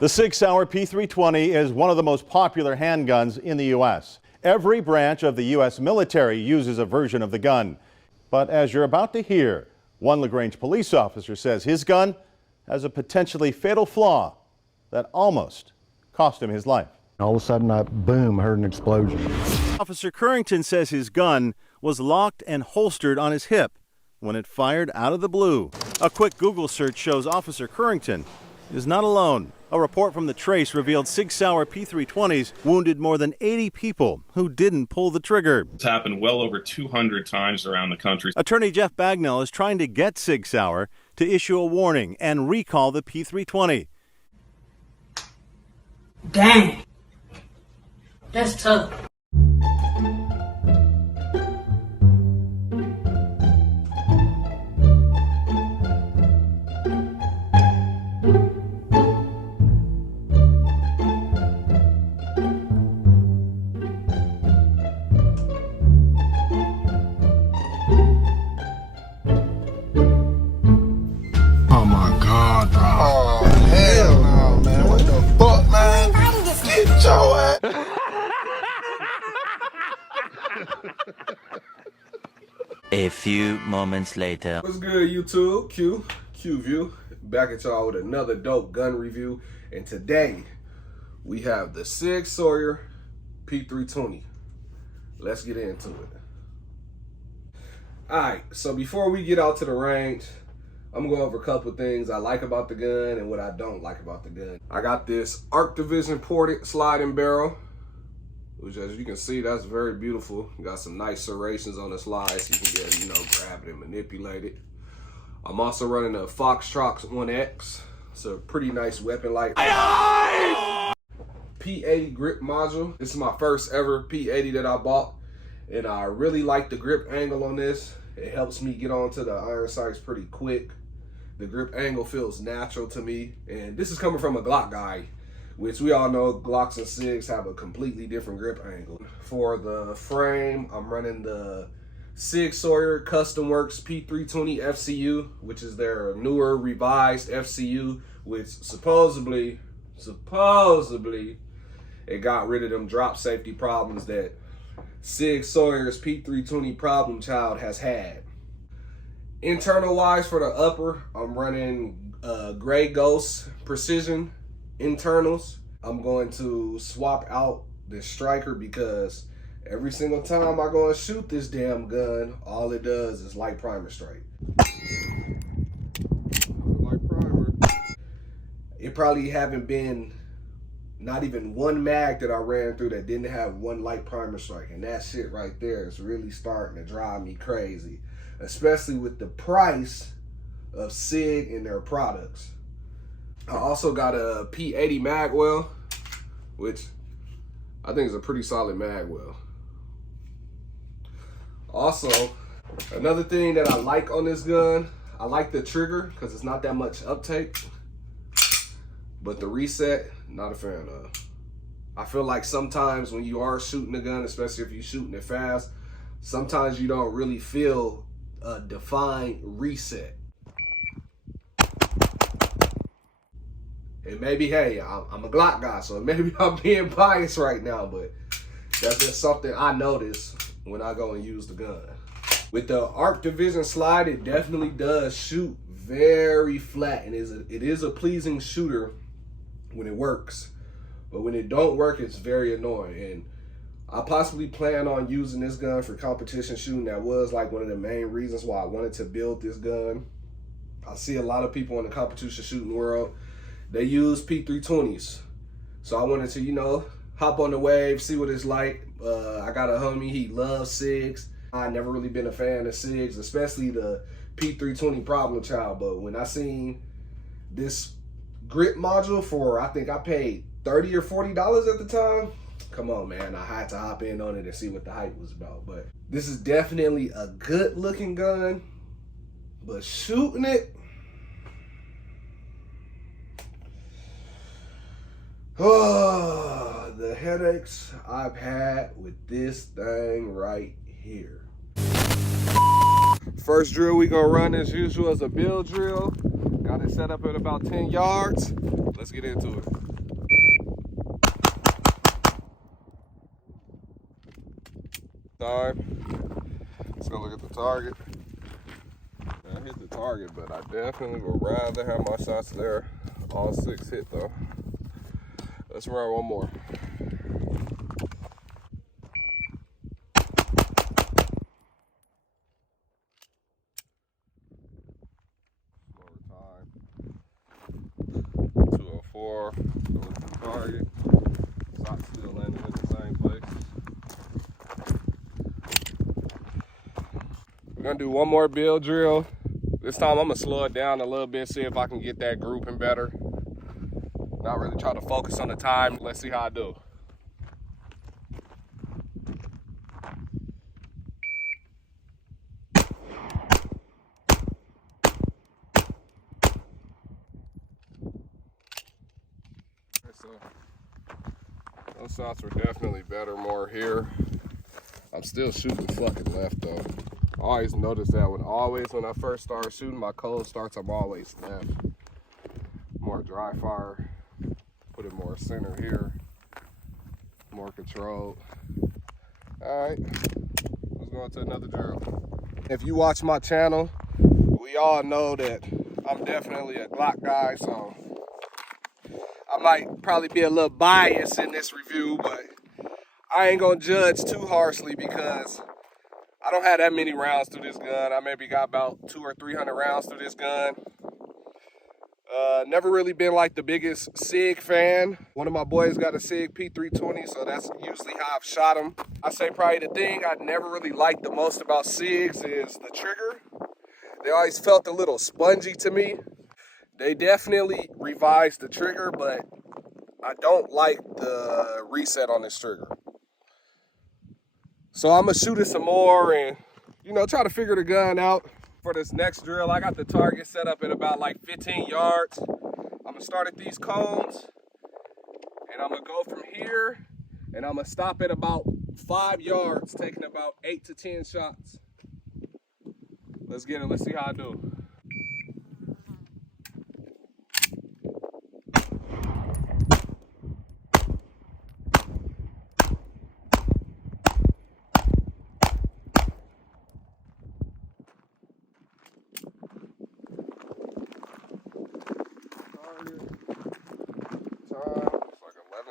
The Sig Sauer P320 is one of the most popular handguns in the U.S. Every branch of the U.S. military uses a version of the gun. But as you're about to hear, one LaGrange police officer says his gun has a potentially fatal flaw that almost cost him his life. All of a sudden, I, boom, heard an explosion. Officer Currington says his gun was locked and holstered on his hip when it fired out of the blue. A quick Google search shows Officer Currington is not alone. A report from the Trace revealed Sig Sauer P320s wounded more than 80 people who didn't pull the trigger. It's happened well over 200 times around the country. Attorney Jeff Bagnell is trying to get Sig Sauer to issue a warning and recall the P320. Dang, that's tough. Oh my God, bro. Oh, hell no, man. What the fuck, man? Get your ass. A few moments later. What's good, YouTube? Q View. Back at y'all with another dope gun review. And today, we have the Sig Sauer P320. Let's get into it. Alright, so before we get out to the range, I'm gonna go over a couple things I like about the gun and what I don't like about the gun. I got this Arc Division ported sliding barrel, which as you can see, that's very beautiful. Got some nice serrations on the slide so you can get, grab it and manipulate it. I'm also running a Foxtrot 1X. It's a pretty nice weapon light. P80 grip module. This is my first ever P80 that I bought. And I really like the grip angle on this. It helps me get onto the iron sights pretty quick. The grip angle feels natural to me. And this is coming from a Glock guy, which we all know Glocks and Sigs have a completely different grip angle. For the frame, I'm running the Sig Sauer Custom Works P320 FCU, which is their newer revised FCU, which supposedly, it got rid of them drop safety problems that Sig Sauer's P320 problem child has had. Internal wise for the upper, I'm running Gray Ghost Precision internals. I'm going to swap out the striker because every single time I go and shoot this damn gun, all it does is light primer strike. Light primer. It probably haven't been not even one mag that I ran through that didn't have one light primer strike. And that shit right there is really starting to drive me crazy, especially with the price of Sig and their products. I also got a P80 magwell, which I think is a pretty solid magwell. Also, another thing that I like on this gun, I like the trigger because it's not that much uptake, but the reset, not a fan of. I feel like sometimes when you are shooting a gun, especially if you're shooting it fast, sometimes you don't really feel a defined reset. And maybe, hey, I'm a Glock guy, so maybe I'm being biased right now, but that's just something I notice when I go and use the gun. With the Arc Division slide, it definitely does shoot very flat, and it is a pleasing shooter when it works. But when it don't work, it's very annoying. And I possibly plan on using this gun for competition shooting. That was like one of the main reasons why I wanted to build this gun. I see a lot of people in the competition shooting world, they use P320s. So I wanted to, hop on the wave, see what it's like. I got a homie, he loves Sigs. I've never really been a fan of Sigs, especially the P320 problem child. But when I seen this grip module for, I think I paid $30 or $40 at the time. Come on, man, I had to hop in on it and see what the hype was about. But this is definitely a good looking gun, but shooting it, oh, the headaches I've had with this thing right here. First drill we gonna run as usual is a build drill. Got Got it set up at about 10 yards. Let's get into it. Time. Let's go look at the target. I hit the target, but I definitely would rather have my shots there. All 6 hit though. Let's run one more. Slower time. 204. Go look at the target. Shot still landing in the same place. We're gonna do one more build drill. This time I'm gonna slow it down a little bit, see if I can get that grouping better. Not really try to focus on the time. Let's see how I do. So those shots were definitely better, more here. I'm still shooting fucking left though. I always notice that when I first start shooting my cold starts, I'm always left. More dry fire. Put it more center here, more controlled. All right, let's go into another drill. If you watch my channel, we all know that I'm definitely a Glock guy, so I might probably be a little biased in this review, but I ain't gonna judge too harshly because I don't have that many rounds through this gun. I maybe got about 200 or 300 rounds through this gun. Never really been like the biggest Sig fan. One of my boys got a Sig P320, so that's usually how I've shot him. I say probably the thing I never really liked the most about Sigs is the trigger. They always felt a little spongy to me. They definitely revised the trigger, but I don't like the reset on this trigger. So I'm gonna shoot it some more and, you know, try to figure the gun out. For this next drill, I got the target set up at about like 15 yards. I'm gonna start at these cones and I'm gonna go from here and I'm gonna stop at about 5 yards, taking about 8 to 10 shots. Let's get it, let's see how I do.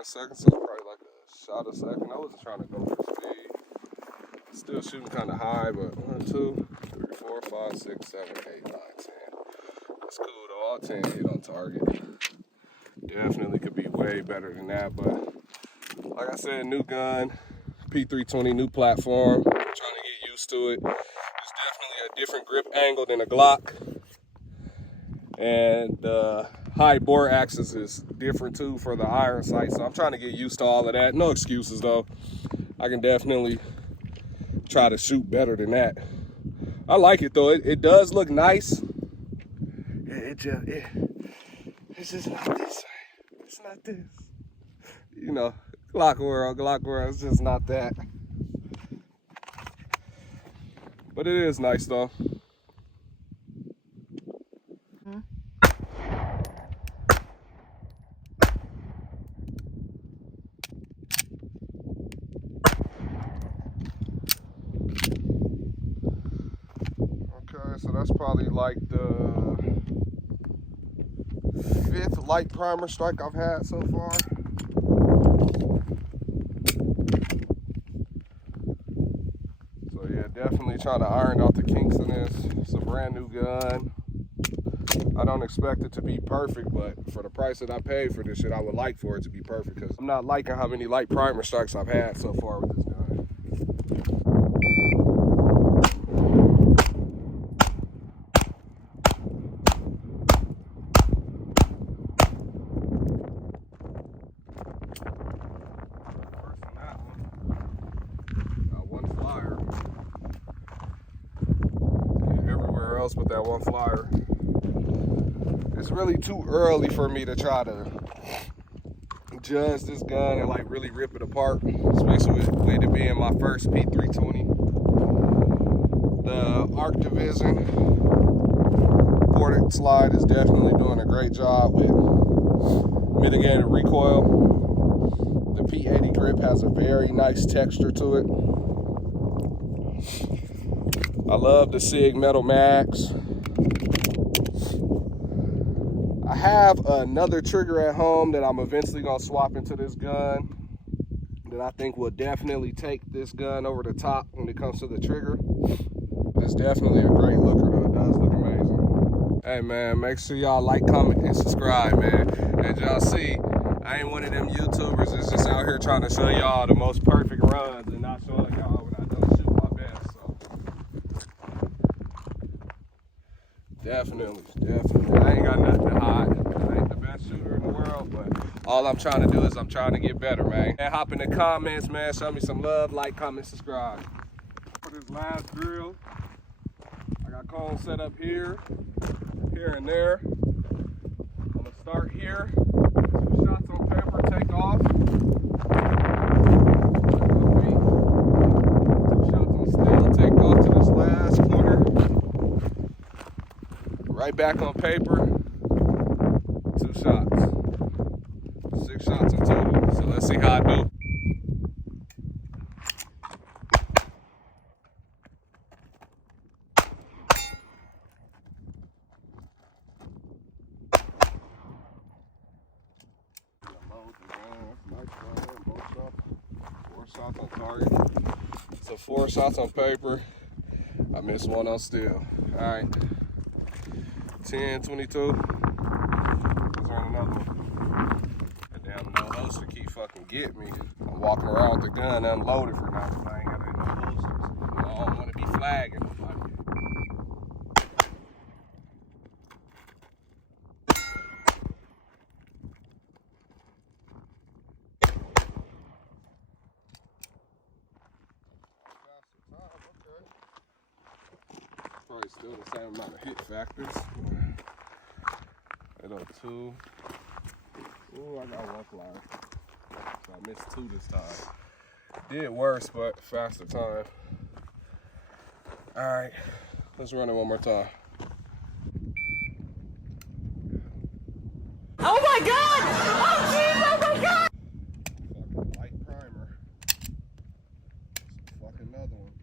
Seconds, so probably like a shot a second. I wasn't trying to go for speed. Still shooting kind of high, but 1, 2, 3, 4, 5, 6, 7, 8, 9, 10. That's cool though. All 10 hit on target. Definitely could be way better than that, but like I said, new gun, P320, new platform. Trying to get used to it. It's definitely a different grip angle than a Glock, and high bore axis is different too for the iron sight, so I'm trying to get used to all of that. No excuses though. I can definitely try to shoot better than that. I like it though. It does look nice. It's just not this. It's not this. You know, Glock world, it's just not that. But it is nice though. So that's probably like the 5th light primer strike I've had so far. So yeah, definitely trying to iron out the kinks in this. It's a brand new gun. I don't expect it to be perfect, but for the price that I paid for this shit, I would like for it to be perfect because I'm not liking how many light primer strikes I've had so far with this gun. With that one flyer. It's really too early for me to try to judge this gun and like really rip it apart, especially with it being my first P320. The Arc Division supported slide is definitely doing a great job with mitigated recoil. The P80 grip has a very nice texture to it. I love the Sig Metal Max. I have another trigger at home that I'm eventually gonna swap into this gun that I think will definitely take this gun over the top when it comes to the trigger. It's definitely a great looker though, it does look amazing. Hey man, make sure y'all like, comment, and subscribe, man. As y'all see, I ain't one of them YouTubers that's just out here trying to show y'all the most perfect runs and not showing y'all when I don't shoot my best, so. Definitely. I ain't got nothing to hide. I ain't the best shooter in the world, but all I'm trying to do is I'm trying to get better, man. And hop in the comments, man. Show me some love, like, comment, subscribe. For this last drill, I got cones set up here, and there. I'm gonna start here. 2 shots on paper, take off. 2 shots on steel, take off to this last corner. Right back on paper, 2 shots. 6 shots in total. So let's see how I do. Four shots on target. So 4 shots on paper. I missed 1 on steel. All right. 10, 22. Let's run another one. And damn, no holster keep fucking get me. I'm walking around with the gun unloaded for now, but I ain't got any no holsters. I don't want to be flagging nobody. Probably still the same amount of hit factors. 802. Ooh, I got 1 flyer. So I missed 2 this time. Did worse, but faster time. Alright, let's run it one more time. Oh my God! Oh jeez! Oh my God! Fucking light primer. Fucking another one.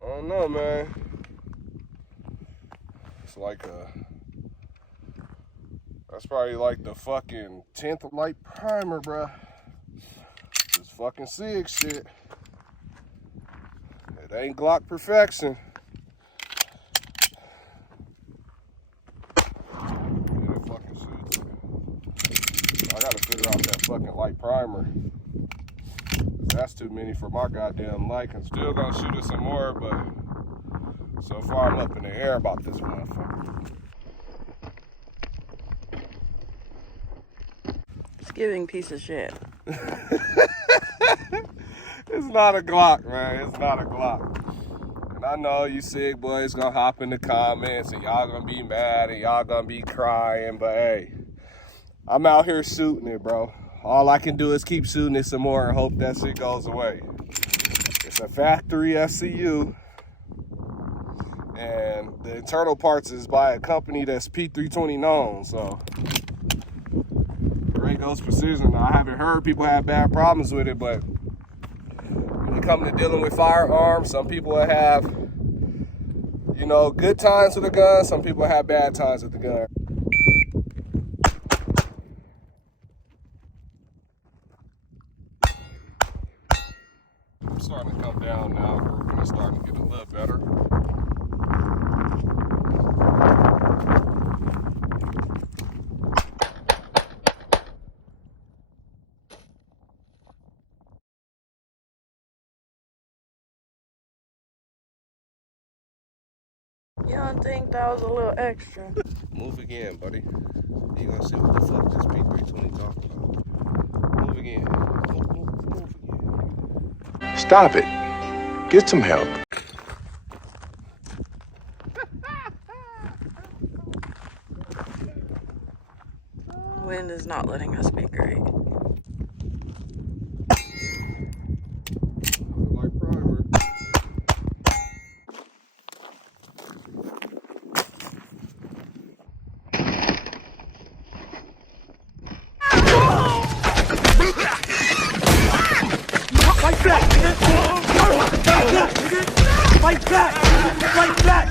I don't know, man. It's like that's probably like the fucking 10th light primer, bruh. This fucking Sig shit. It ain't Glock perfection. Yeah, it fucking shoots. I gotta figure out that fucking light primer. That's too many for my goddamn light. I'm still gonna shoot it some more, but so far I'm up in the air about this motherfucker. It's giving piece of shit. It's not a Glock, man. It's not a Glock. And I know you Sig boys gonna hop in the comments and y'all gonna be mad and y'all gonna be crying, but hey, I'm out here shooting it, bro. All I can do is keep shooting it some more and hope that shit goes away. It's a factory FCU. And the internal parts is by a company that's P320 known, so. Great Ghost Precision. Now, I haven't heard people have bad problems with it, but when it comes to dealing with firearms, some people have, you know, good times with the gun. Some people have bad times with the gun. I'm starting to come down now. We're starting to get a little better. You don't think that was a little extra? Move again, buddy. You gonna see what the fuck this P320 talking about. Move again. Move again. Stop it. Get some help. not letting us be great. Like primer. Fight back! Fight back! Fight back!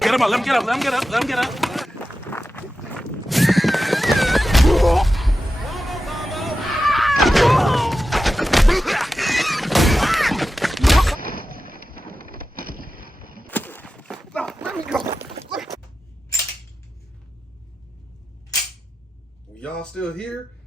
Get him up! Let him get up! Let him get up! Let him get up! Y'all still here?